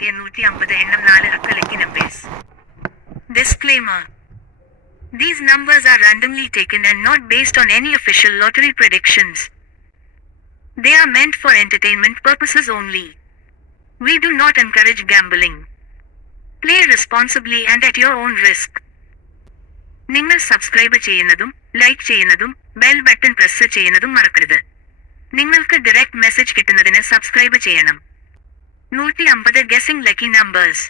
K നൂറ്റി അമ്പത് എണ്ണം നാല് അക്ക numbers Disclaimer These numbers are randomly taken and not based on any official lottery predictions. They are meant for entertainment purposes only. We do not encourage gambling. Play responsibly and at your own risk. നിങ്ങൾ subscribe ചെയ്യുന്നതും like ചെയ്യുന്നതും bell button press ചെയ്യുന്നതും മറക്കരുത് നിങ്ങൾക്ക് direct message കിട്ടുന്നതിന് subscribe ചെയ്യണം. നൂറ്റി അമ്പത് ഗസിംഗ് ലക്കി നമ്പേഴ്സ്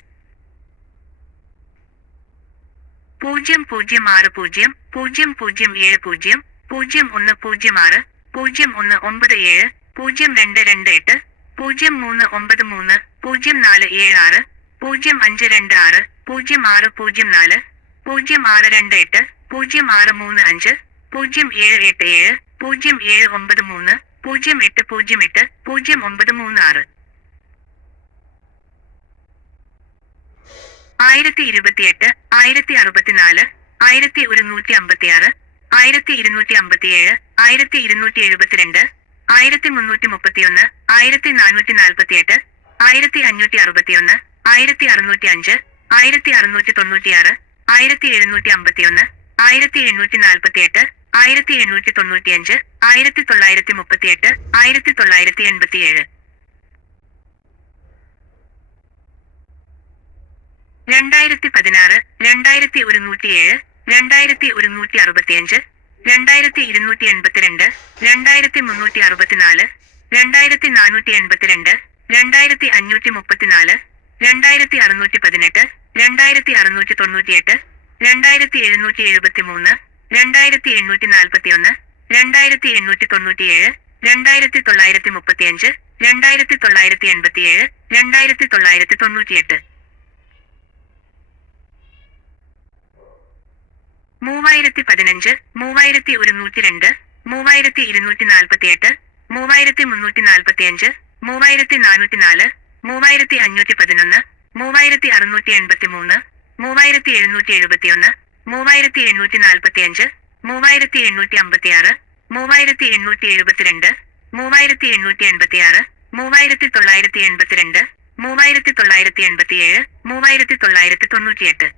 പൂജ്യം പൂജ്യം ആറ് പൂജ്യം പൂജ്യം പൂജ്യം ഏഴ് പൂജ്യം പൂജ്യം ഒന്ന് പൂജ്യം ആറ് പൂജ്യം ഒന്ന് ഒമ്പത് ഏഴ് പൂജ്യം രണ്ട് രണ്ട് എട്ട് പൂജ്യം മൂന്ന് ഒമ്പത് മൂന്ന് പൂജ്യം നാല് ഏഴ് ആറ് പൂജ്യം അഞ്ച് രണ്ട് ആറ് പൂജ്യം ആറ് പൂജ്യം നാല് പൂജ്യം ആറ് രണ്ട് എട്ട് പൂജ്യം ആറ് മൂന്ന് അഞ്ച് പൂജ്യം ഏഴ് എട്ട് ഏഴ് പൂജ്യം ഏഴ് ഒമ്പത് മൂന്ന് പൂജ്യം എട്ട് പൂജ്യം എട്ട് പൂജ്യം ഒമ്പത് മൂന്ന് ആറ്. ആയിരത്തി ഇരുപത്തിയെട്ട് ആയിരത്തി അറുപത്തിനാല് ആയിരത്തി ഒരുന്നൂറ്റി അമ്പത്തിയാറ് ആയിരത്തി ഇരുന്നൂറ്റി അമ്പത്തിയേഴ് ആയിരത്തി ഇരുന്നൂറ്റി എഴുപത്തിരണ്ട് ആയിരത്തി മുന്നൂറ്റി മുപ്പത്തിയൊന്ന് ആയിരത്തി നാനൂറ്റി നാൽപ്പത്തിയെട്ട് ആയിരത്തി അഞ്ഞൂറ്റി അറുപത്തിയൊന്ന് ആയിരത്തി അറുന്നൂറ്റി അഞ്ച് ആയിരത്തി അറുന്നൂറ്റി തൊണ്ണൂറ്റിയാറ് ആയിരത്തി എഴുന്നൂറ്റി അമ്പത്തിയൊന്ന് ആയിരത്തി എണ്ണൂറ്റി നാൽപ്പത്തിയെട്ട് ആയിരത്തി എണ്ണൂറ്റി തൊണ്ണൂറ്റിയഞ്ച് ആയിരത്തി തൊള്ളായിരത്തി മുപ്പത്തിയെട്ട് ആയിരത്തി തൊള്ളായിരത്തി എൺപത്തിയേഴ് രണ്ടായിരത്തി പതിനാറ് രണ്ടായിരത്തി ഒരുന്നൂറ്റിയേഴ് രണ്ടായിരത്തി ഒരുന്നൂറ്റി അറുപത്തിയഞ്ച് രണ്ടായിരത്തി ഇരുന്നൂറ്റി എൺപത്തിരണ്ട് രണ്ടായിരത്തി മുന്നൂറ്റി അറുപത്തിനാല് രണ്ടായിരത്തി നാനൂറ്റി എൺപത്തിരണ്ട് രണ്ടായിരത്തി അഞ്ഞൂറ്റി മുപ്പത്തിനാല് രണ്ടായിരത്തി അറുന്നൂറ്റി പതിനെട്ട് രണ്ടായിരത്തി അറുന്നൂറ്റി തൊണ്ണൂറ്റിയെട്ട് രണ്ടായിരത്തി എഴുന്നൂറ്റി എഴുപത്തി മൂന്ന് രണ്ടായിരത്തി എണ്ണൂറ്റി നാൽപ്പത്തിയൊന്ന് രണ്ടായിരത്തി എണ്ണൂറ്റി തൊണ്ണൂറ്റിയേഴ് രണ്ടായിരത്തി തൊള്ളായിരത്തി മുപ്പത്തിയഞ്ച് രണ്ടായിരത്തി തൊള്ളായിരത്തി എൺപത്തിയേഴ് രണ്ടായിരത്തി തൊള്ളായിരത്തി തൊണ്ണൂറ്റിയെട്ട് മൂവായിരത്തി പതിനഞ്ച് മൂവായിരത്തി ഒരുന്നൂറ്റി രണ്ട് മൂവായിരത്തി ഇരുന്നൂറ്റി നാൽപ്പത്തിയെട്ട് മൂവായിരത്തി മുന്നൂറ്റി നാൽപ്പത്തിയഞ്ച് മൂവായിരത്തി നാനൂറ്റി നാല് മൂവായിരത്തി അഞ്ഞൂറ്റി പതിനൊന്ന് മൂവായിരത്തി അറുന്നൂറ്റി എൺപത്തി മൂന്ന് മൂവായിരത്തി എഴുന്നൂറ്റി എഴുപത്തിയൊന്ന് മൂവായിരത്തി എണ്ണൂറ്റി നാൽപ്പത്തിയഞ്ച് മൂവായിരത്തി എണ്ണൂറ്റി അമ്പത്തിയാറ് മൂവായിരത്തി എണ്ണൂറ്റി എഴുപത്തിരണ്ട് മൂവായിരത്തി എണ്ണൂറ്റി എൺപത്തിയാറ് മൂവായിരത്തി തൊള്ളായിരത്തി എൺപത്തിരണ്ട് മൂവായിരത്തി തൊള്ളായിരത്തി എൺപത്തിയേഴ് മൂവായിരത്തി തൊള്ളായിരത്തി തൊണ്ണൂറ്റിയെട്ട്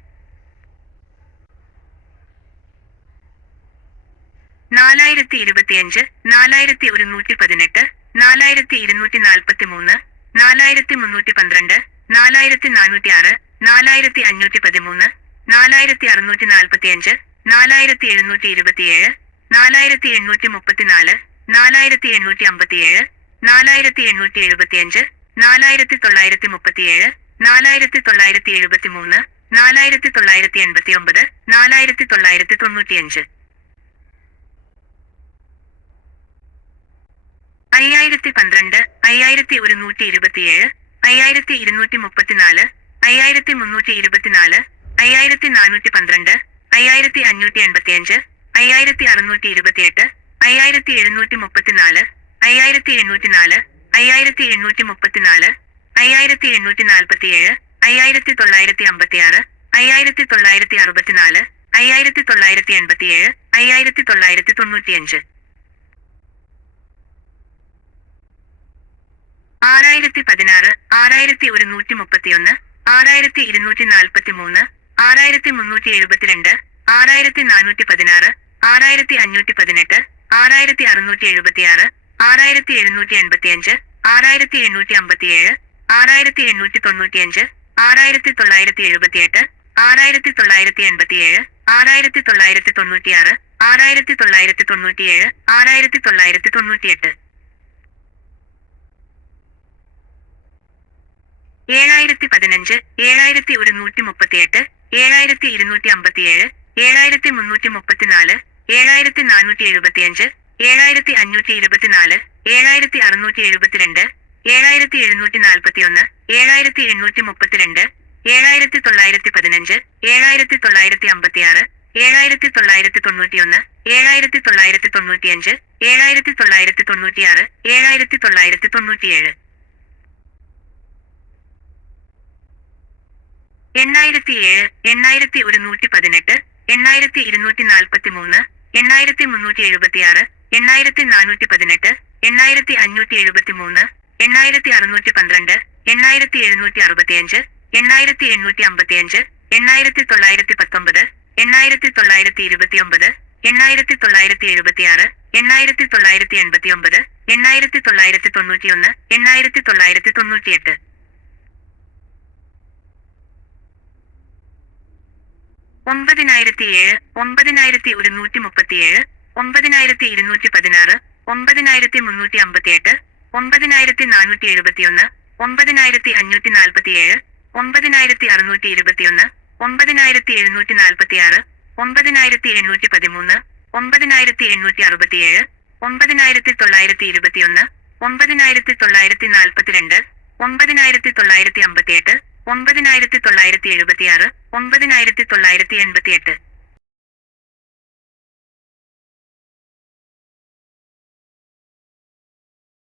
നാലായിരത്തി ഇരുപത്തിയഞ്ച് നാലായിരത്തി ഒരുന്നൂറ്റി പതിനെട്ട് നാലായിരത്തി ഇരുന്നൂറ്റി നാൽപ്പത്തി മൂന്ന് നാലായിരത്തി മുന്നൂറ്റി പന്ത്രണ്ട് നാലായിരത്തി നാനൂറ്റി ആറ് നാലായിരത്തി അഞ്ഞൂറ്റി പതിമൂന്ന് നാലായിരത്തി അറുന്നൂറ്റി നാൽപ്പത്തിയഞ്ച് നാലായിരത്തി എഴുന്നൂറ്റി ഇരുപത്തിയേഴ് നാലായിരത്തി എണ്ണൂറ്റി മുപ്പത്തിനാല് നാലായിരത്തി എണ്ണൂറ്റി അമ്പത്തിയേഴ് നാലായിരത്തി എണ്ണൂറ്റി എഴുപത്തിയഞ്ച് നാലായിരത്തി തൊള്ളായിരത്തി മുപ്പത്തിയേഴ് നാലായിരത്തി തൊള്ളായിരത്തി എഴുപത്തി മൂന്ന് നാലായിരത്തി തൊള്ളായിരത്തി എൺപത്തി ഒമ്പത് നാലായിരത്തി തൊള്ളായിരത്തി തൊണ്ണൂറ്റിയഞ്ച് അയ്യായിരത്തി പന്ത്രണ്ട് അയ്യായിരത്തി ഒരുന്നൂറ്റി ഇരുപത്തിയേഴ് അയ്യായിരത്തി ഇരുന്നൂറ്റി മുപ്പത്തിനാല് അയ്യായിരത്തി മുന്നൂറ്റി ഇരുപത്തിനാല് അയ്യായിരത്തി നാനൂറ്റി പന്ത്രണ്ട് അയ്യായിരത്തി അഞ്ഞൂറ്റി എൺപത്തിയഞ്ച് അയ്യായിരത്തി അറുന്നൂറ്റി ഇരുപത്തിയെട്ട് അയ്യായിരത്തി എഴുന്നൂറ്റി മുപ്പത്തിനാല് അയ്യായിരത്തി എണ്ണൂറ്റി നാല് അയ്യായിരത്തി എണ്ണൂറ്റി മുപ്പത്തിനാല് അയ്യായിരത്തി എണ്ണൂറ്റി നാൽപ്പത്തിയേഴ് അയ്യായിരത്തി തൊള്ളായിരത്തി അമ്പത്തിയാറ് അയ്യായിരത്തി തൊള്ളായിരത്തി അറുപത്തിനാല് അയ്യായിരത്തി തൊള്ളായിരത്തി എൺപത്തിയേഴ് അയ്യായിരത്തി തൊള്ളായിരത്തി തൊണ്ണൂറ്റിയഞ്ച് ആറായിരത്തി പതിനാറ് ആറായിരത്തി ഒരുന്നൂറ്റി മുപ്പത്തിയൊന്ന് ആറായിരത്തി ഇരുന്നൂറ്റി നാൽപ്പത്തി മൂന്ന് ആറായിരത്തി മുന്നൂറ്റി എഴുപത്തിരണ്ട് ആറായിരത്തി നാനൂറ്റി പതിനാറ് ആറായിരത്തി അഞ്ഞൂറ്റി പതിനെട്ട് ആറായിരത്തി അറുന്നൂറ്റി എഴുപത്തിയാറ് ആറായിരത്തി എഴുന്നൂറ്റി എൺപത്തിയഞ്ച് ആറായിരത്തി എണ്ണൂറ്റി അമ്പത്തിയേഴ് ആറായിരത്തി എണ്ണൂറ്റി തൊണ്ണൂറ്റിയഞ്ച് ആറായിരത്തി തൊള്ളായിരത്തി എഴുപത്തിയെട്ട് ആറായിരത്തി തൊള്ളായിരത്തി എൺപത്തിയേഴ് ആറായിരത്തി തൊള്ളായിരത്തി തൊണ്ണൂറ്റിയാറ് ആറായിരത്തി തൊള്ളായിരത്തി തൊണ്ണൂറ്റിയേഴ് ആറായിരത്തി തൊള്ളായിരത്തി തൊണ്ണൂറ്റിയെട്ട് ഏഴായിരത്തി പതിനഞ്ച് ഏഴായിരത്തി ഒരുന്നൂറ്റി മുപ്പത്തിയെട്ട് ഏഴായിരത്തി ഇരുന്നൂറ്റി അമ്പത്തിയേഴ് ഏഴായിരത്തി മുന്നൂറ്റി മുപ്പത്തിനാല് ഏഴായിരത്തി നാനൂറ്റി എഴുപത്തിയഞ്ച് ഏഴായിരത്തി അഞ്ഞൂറ്റി ഇരുപത്തിനാല് ഏഴായിരത്തി അറുന്നൂറ്റി എഴുപത്തിരണ്ട് ഏഴായിരത്തി എഴുന്നൂറ്റി നാൽപ്പത്തിയൊന്ന് ഏഴായിരത്തി എണ്ണൂറ്റി മുപ്പത്തിരണ്ട് ഏഴായിരത്തി തൊള്ളായിരത്തി പതിനഞ്ച് ഏഴായിരത്തി തൊള്ളായിരത്തി അമ്പത്തിയാറ് ഏഴായിരത്തി തൊള്ളായിരത്തി തൊണ്ണൂറ്റിയൊന്ന് ഏഴായിരത്തി തൊള്ളായിരത്തി തൊണ്ണൂറ്റിയഞ്ച് ഏഴായിരത്തി തൊള്ളായിരത്തി തൊണ്ണൂറ്റിയാറ് ഏഴായിരത്തി തൊള്ളായിരത്തി തൊണ്ണൂറ്റിയേഴ് എണ്ണായിരത്തി ഏഴ് എണ്ണായിരത്തി ഒരുന്നൂറ്റി പതിനെട്ട് എണ്ണായിരത്തി ഇരുന്നൂറ്റി നാൽപ്പത്തി മൂന്ന് എണ്ണായിരത്തി മുന്നൂറ്റി എഴുപത്തിയാറ് എണ്ണായിരത്തി നാനൂറ്റി പതിനെട്ട് എണ്ണായിരത്തി അഞ്ഞൂറ്റി എഴുപത്തി മൂന്ന് എണ്ണായിരത്തി അറുന്നൂറ്റി പന്ത്രണ്ട് എണ്ണായിരത്തി എഴുന്നൂറ്റി അറുപത്തിയഞ്ച് എണ്ണായിരത്തി എണ്ണൂറ്റി അമ്പത്തിയഞ്ച് എണ്ണായിരത്തി തൊള്ളായിരത്തി പത്തൊമ്പത് എണ്ണായിരത്തി തൊള്ളായിരത്തി ഇരുപത്തിയൊമ്പത് എണ്ണായിരത്തി തൊള്ളായിരത്തി എഴുപത്തിയാറ് എണ്ണായിരത്തി തൊള്ളായിരത്തി എൺപത്തിയൊമ്പത് എണ്ണായിരത്തി തൊള്ളായിരത്തി തൊണ്ണൂറ്റിയൊന്ന് എണ്ണായിരത്തി തൊള്ളായിരത്തി തൊണ്ണൂറ്റിയെട്ട് ഒമ്പതിനായിരത്തി ഏഴ് ഒമ്പതിനായിരത്തി ഒരുന്നൂറ്റി മുപ്പത്തിയേഴ് ഒമ്പതിനായിരത്തി ഇരുന്നൂറ്റി പതിനാറ് ഒമ്പതിനായിരത്തി മുന്നൂറ്റി അമ്പത്തിയെട്ട് ഒമ്പതിനായിരത്തി നാനൂറ്റി എഴുപത്തിയൊന്ന് ഒമ്പതിനായിരത്തി അഞ്ഞൂറ്റി നാൽപ്പത്തിയേഴ് ഒമ്പതിനായിരത്തി അറുന്നൂറ്റി ഇരുപത്തിയൊന്ന് ഒമ്പതിനായിരത്തി എഴുന്നൂറ്റി നാൽപ്പത്തിയാറ് ഒമ്പതിനായിരത്തി എണ്ണൂറ്റി പതിമൂന്ന് ഒമ്പതിനായിരത്തി എണ്ണൂറ്റി അറുപത്തിയേഴ് ഒമ്പതിനായിരത്തി തൊള്ളായിരത്തി ഇരുപത്തിയൊന്ന് ഒമ്പതിനായിരത്തി തൊള്ളായിരത്തി നാൽപ്പത്തിരണ്ട് ഒമ്പതിനായിരത്തി തൊള്ളായിരത്തി അമ്പത്തിയെട്ട് ഒമ്പതിനായിരത്തി തൊള്ളായിരത്തി എഴുപത്തിയാറ് ഒമ്പതിനായിരത്തി തൊള്ളായിരത്തി എൺപത്തിയെട്ട്.